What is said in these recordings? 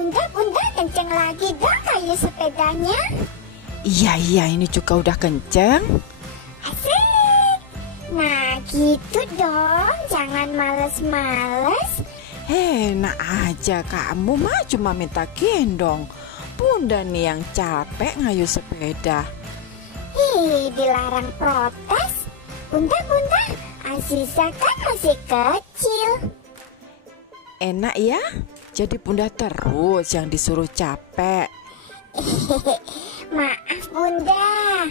Bunda kenceng lagi dong kayu sepedanya. Iya, ini juga udah kenceng. Asik. Nah gitu dong, jangan males-males. Enak aja kamu mah cuma minta gendong. Bunda nih yang capek ngayuh sepeda. Dilarang protes. Bunda, Aziza kan masih kecil. Enak ya, jadi bunda terus yang disuruh capek. Maaf Bunda.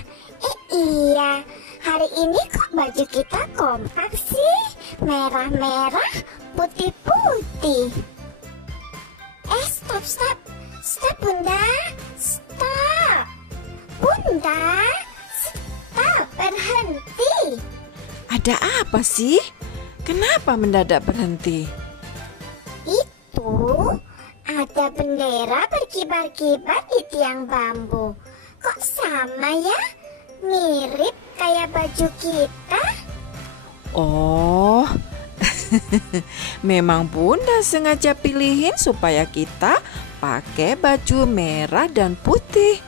Iya, hari ini kok baju kita kompak sih? Merah-merah, putih-putih. Stop Bunda. Stop. Bunda, stop, berhenti. Ada apa sih? Kenapa mendadak berhenti? Itu ada bendera berkibar-kibar di tiang bambu. Kok sama ya? Mirip kayak baju kita. Oh, memang bunda sengaja pilihin supaya kita pakai baju merah dan putih.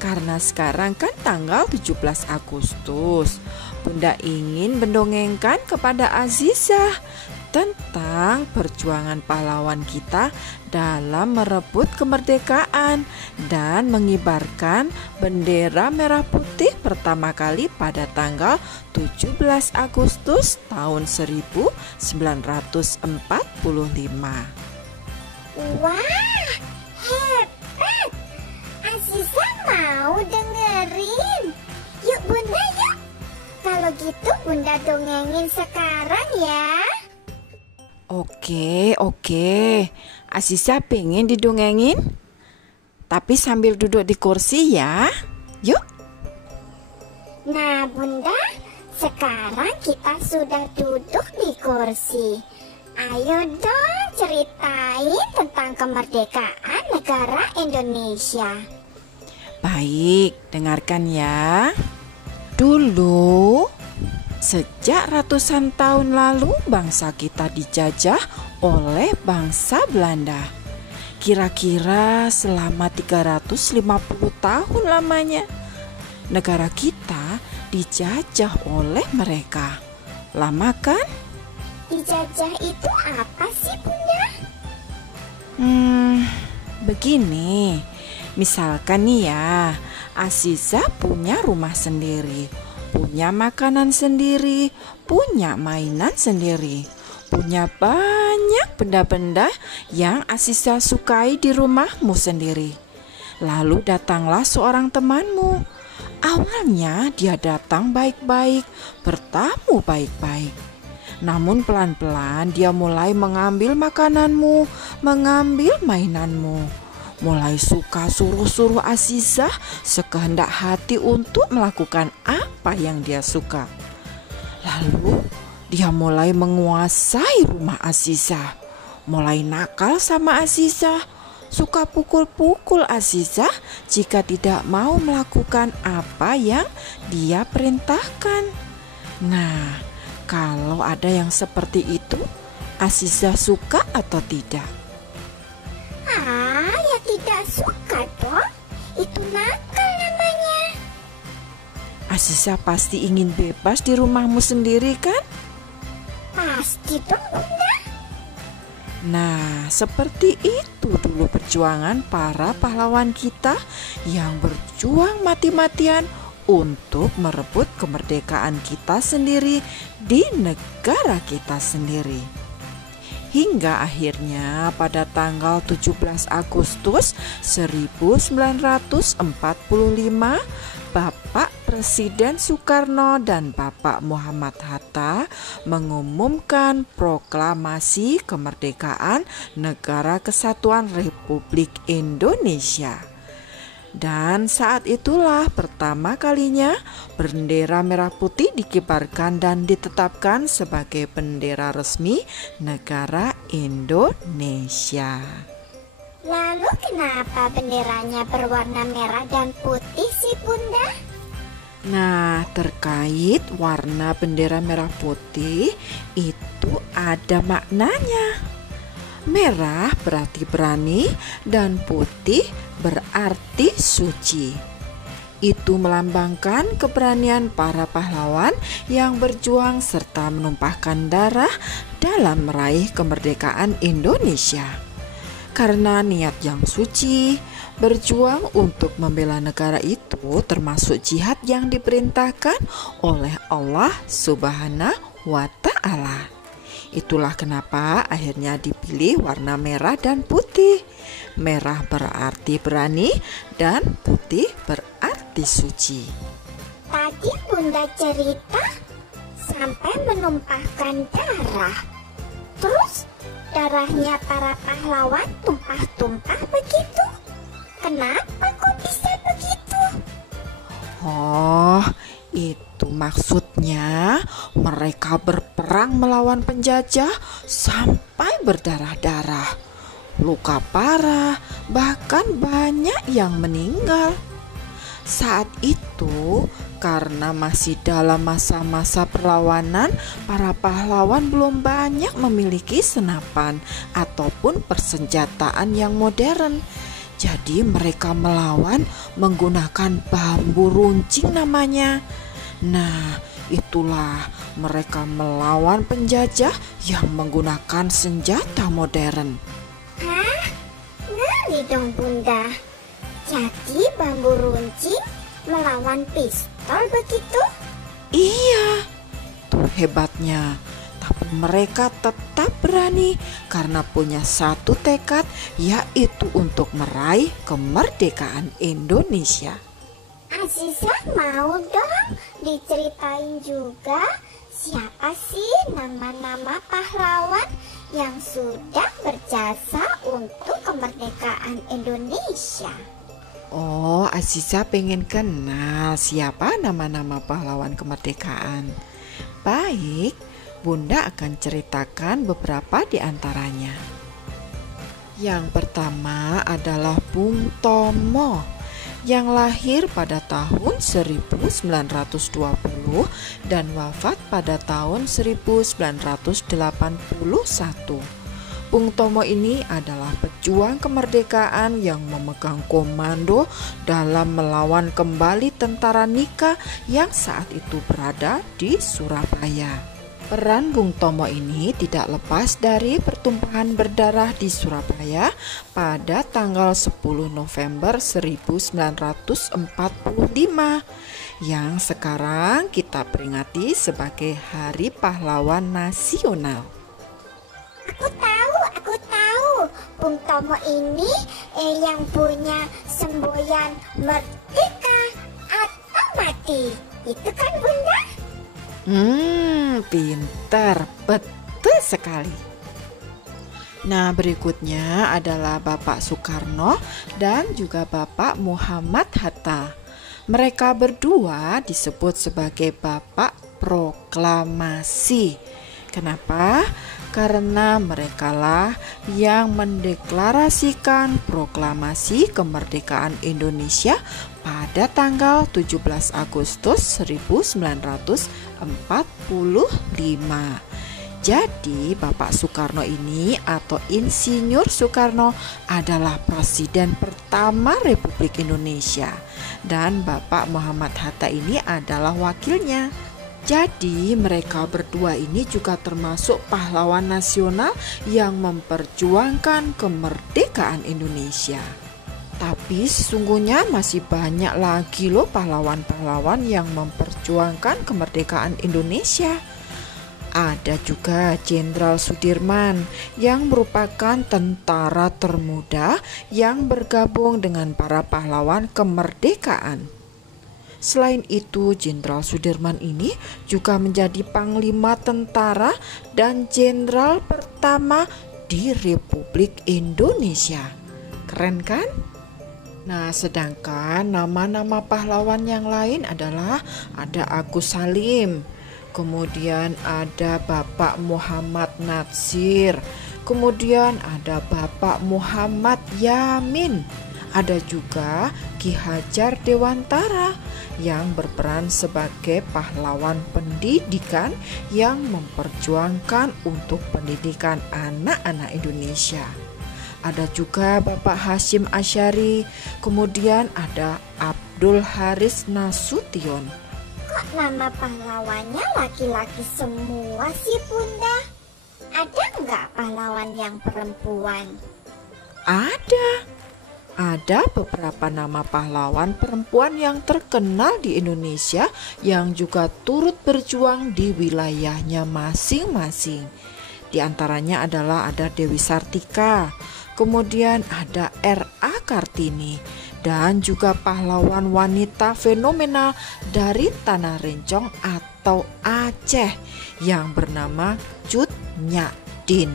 Karena sekarang kan tanggal 17 Agustus. Bunda ingin mendongengkan kepada Aziza tentang perjuangan pahlawan kita dalam merebut kemerdekaan dan mengibarkan bendera merah putih pertama kali pada tanggal 17 Agustus tahun 1945. Wah, hebat. Aziza mau dengerin. Yuk Bunda, yuk. Kalau gitu Bunda dongengin sekarang ya. Oke. Aziza pengen didongengin, tapi sambil duduk di kursi ya. Yuk. Nah Bunda, sekarang kita sudah duduk di kursi. Ayo dong ceritain tentang kemerdekaan negara Indonesia. Baik, dengarkan ya. Dulu, sejak ratusan tahun lalu bangsa kita dijajah oleh bangsa Belanda. Kira-kira selama 350 tahun lamanya, negara kita dijajah oleh mereka. Lama kan? Dijajah itu apa sih Bunda? Begini. Misalkan nih ya, Aziza punya rumah sendiri, punya makanan sendiri, punya mainan sendiri, punya banyak benda-benda yang Aziza sukai di rumahmu sendiri. Lalu datanglah seorang temanmu. Awalnya dia datang baik-baik, bertamu baik-baik. Namun pelan-pelan dia mulai mengambil makananmu, mengambil mainanmu. Mulai suka suruh-suruh Aziza sekehendak hati untuk melakukan apa yang dia suka. Lalu dia mulai menguasai rumah Aziza, mulai nakal sama Aziza, suka pukul-pukul Aziza jika tidak mau melakukan apa yang dia perintahkan. Nah, kalau ada yang seperti itu, Aziza suka atau tidak? Ya tidak suka dong. Itu nakal namanya. Aziza pasti ingin bebas di rumahmu sendiri kan? Pasti dong Bunda. Nah, seperti itu dulu perjuangan para pahlawan kita yang berjuang mati-matian untuk merebut kemerdekaan kita sendiri di negara kita sendiri. Hingga akhirnya pada tanggal 17 Agustus 1945, Bapak Presiden Soekarno dan Bapak Muhammad Hatta mengumumkan proklamasi kemerdekaan Negara Kesatuan Republik Indonesia. Dan saat itulah pertama kalinya bendera merah putih dikibarkan dan ditetapkan sebagai bendera resmi negara Indonesia. Lalu kenapa benderanya berwarna merah dan putih sih Bunda? Nah, terkait warna bendera merah putih itu ada maknanya. Merah berarti berani dan putih berarti suci. Itu melambangkan keberanian para pahlawan yang berjuang serta menumpahkan darah dalam meraih kemerdekaan Indonesia. Karena niat yang suci, berjuang untuk membela negara itu termasuk jihad yang diperintahkan oleh Allah Subhanahu wa Ta'ala. Itulah kenapa akhirnya dipilih warna merah dan putih. Merah berarti berani dan putih berarti suci. Tadi Bunda cerita sampai menumpahkan darah. Terus darahnya para pahlawan tumpah-tumpah begitu? Kenapa kok bisa begitu? Oh, itu maksudnya mereka berperang melawan penjajah sampai berdarah-darah, luka parah, bahkan banyak yang meninggal. Saat itu, karena masih dalam masa-masa perlawanan, para pahlawan belum banyak memiliki senapan ataupun persenjataan yang modern. Jadi mereka melawan menggunakan bambu runcing namanya. Nah, itulah mereka melawan penjajah yang menggunakan senjata modern. Hah? Ngeri dong Bunda. Jadi bambu runcing melawan pistol begitu? Iya, tuh hebatnya. Tapi mereka tetap berani karena punya satu tekad, yaitu untuk meraih kemerdekaan Indonesia. Aziza mau dong diceritain juga siapa sih nama-nama pahlawan yang sudah berjasa untuk kemerdekaan Indonesia. Oh, Aziza pengen kenal siapa nama-nama pahlawan kemerdekaan. Baik, Bunda akan ceritakan beberapa di antaranya. Yang pertama adalah Bung Tomo yang lahir pada tahun 1920 dan wafat pada tahun 1981. Bung Tomo ini adalah pejuang kemerdekaan yang memegang komando dalam melawan kembali tentara Nika yang saat itu berada di Surabaya. Peran Bung Tomo ini tidak lepas dari pertumpahan berdarah di Surabaya pada tanggal 10 November 1945 yang sekarang kita peringati sebagai Hari Pahlawan Nasional. Aku tahu. Bung Tomo ini yang punya semboyan merdeka atau mati. Itu kan Bunda? Pintar, betul sekali. Nah, berikutnya adalah Bapak Soekarno dan juga Bapak Muhammad Hatta. Mereka berdua disebut sebagai Bapak Proklamasi. Kenapa? Karena merekalah yang mendeklarasikan proklamasi kemerdekaan Indonesia pada tanggal 17 Agustus 1945. Jadi Bapak Soekarno ini atau Insinyur Soekarno adalah Presiden pertama Republik Indonesia dan Bapak Muhammad Hatta ini adalah wakilnya. Jadi mereka berdua ini juga termasuk pahlawan nasional yang memperjuangkan kemerdekaan Indonesia. Tapi sesungguhnya masih banyak lagi loh pahlawan-pahlawan yang memperjuangkan kemerdekaan Indonesia. Ada juga Jenderal Sudirman yang merupakan tentara termuda yang bergabung dengan para pahlawan kemerdekaan. Selain itu, Jenderal Sudirman ini juga menjadi panglima tentara dan jenderal pertama di Republik Indonesia. Keren kan? Nah, sedangkan nama-nama pahlawan yang lain adalah ada Agus Salim, kemudian ada Bapak Muhammad Natsir, kemudian ada Bapak Muhammad Yamin, Ada juga Ki Hajar Dewantara yang berperan sebagai pahlawan pendidikan yang memperjuangkan untuk pendidikan anak-anak Indonesia. Ada juga Bapak Hasyim Asyari, kemudian ada Abdul Haris Nasution. Kok nama pahlawannya laki-laki semua sih Bunda? Ada nggak pahlawan yang perempuan? Ada beberapa nama pahlawan perempuan yang terkenal di Indonesia yang juga turut berjuang di wilayahnya masing-masing. Di antaranya adalah ada Dewi Sartika, kemudian ada R.A. Kartini, dan juga pahlawan wanita fenomenal dari Tanah Rencong atau Aceh yang bernama Cut Nyak Din.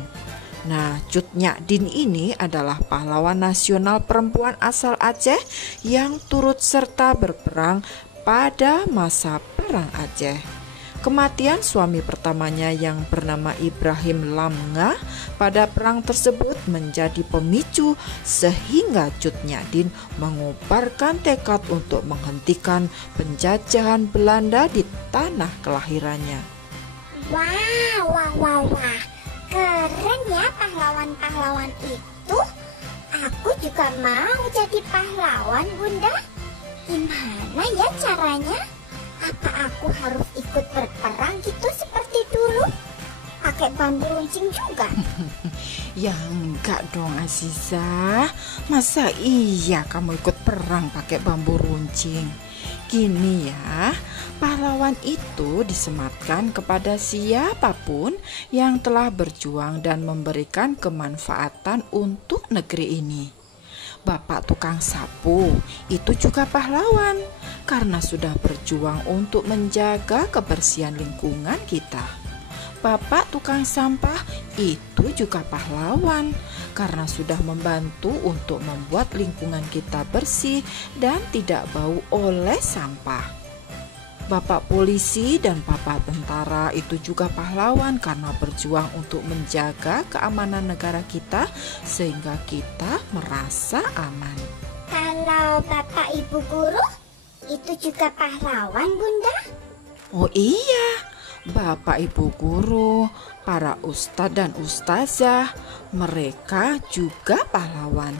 Nah, Cut Nyak Din ini adalah pahlawan nasional perempuan asal Aceh yang turut serta berperang pada masa Perang Aceh. Kematian suami pertamanya yang bernama Ibrahim Lamnga pada perang tersebut menjadi pemicu sehingga Cut Nyak Din mengobarkan tekad untuk menghentikan penjajahan Belanda di tanah kelahirannya. Wah. Keren ya pahlawan-pahlawan itu. Aku juga mau jadi pahlawan Bunda. Gimana ya caranya? Apa aku harus ikut berperang gitu seperti dulu? Pakai bambu runcing juga? Ya enggak dong Aziza. Masa iya kamu ikut perang pakai bambu runcing? Gini ya, pahlawan itu disematkan kepada siapapun yang telah berjuang dan memberikan kemanfaatan untuk negeri ini. Bapak tukang sapu itu juga pahlawan karena sudah berjuang untuk menjaga kebersihan lingkungan kita. Bapak tukang sampah itu juga pahlawan karena sudah membantu untuk membuat lingkungan kita bersih dan tidak bau oleh sampah. Bapak polisi dan bapak tentara itu juga pahlawan karena berjuang untuk menjaga keamanan negara kita sehingga kita merasa aman. Kalau bapak ibu guru itu juga pahlawan Bunda? Oh iya, Bapak Ibu guru, para ustadz dan ustazah, mereka juga pahlawan.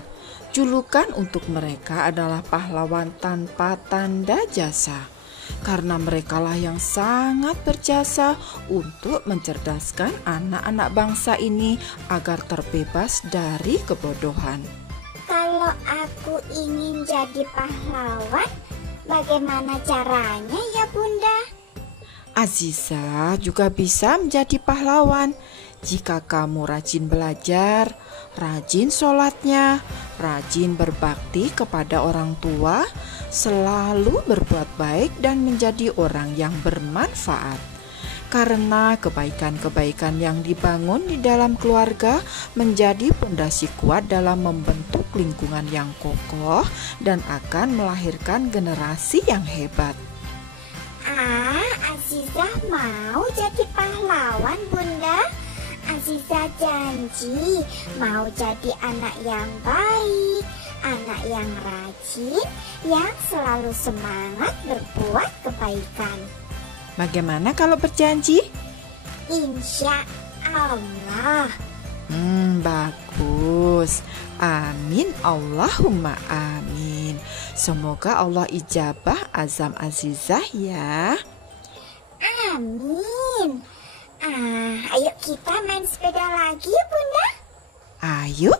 Julukan untuk mereka adalah pahlawan tanpa tanda jasa, karena merekalah yang sangat berjasa untuk mencerdaskan anak-anak bangsa ini agar terbebas dari kebodohan. Kalau aku ingin jadi pahlawan, bagaimana caranya ya Bunda? Aziza juga bisa menjadi pahlawan jika kamu rajin belajar, rajin sholatnya, rajin berbakti kepada orang tua, selalu berbuat baik dan menjadi orang yang bermanfaat. Karena kebaikan-kebaikan yang dibangun di dalam keluarga menjadi pondasi kuat dalam membentuk lingkungan yang kokoh dan akan melahirkan generasi yang hebat. Azizah mau jadi pahlawan Bunda. Azizah janji mau jadi anak yang baik, anak yang rajin, yang selalu semangat berbuat kebaikan. Bagaimana kalau berjanji? Insya Allah. Bagus. Amin, Allahumma amin. Semoga Allah ijabah azam Azizah ya. Amin. Ayo kita main sepeda lagi ya Bunda. Ayo.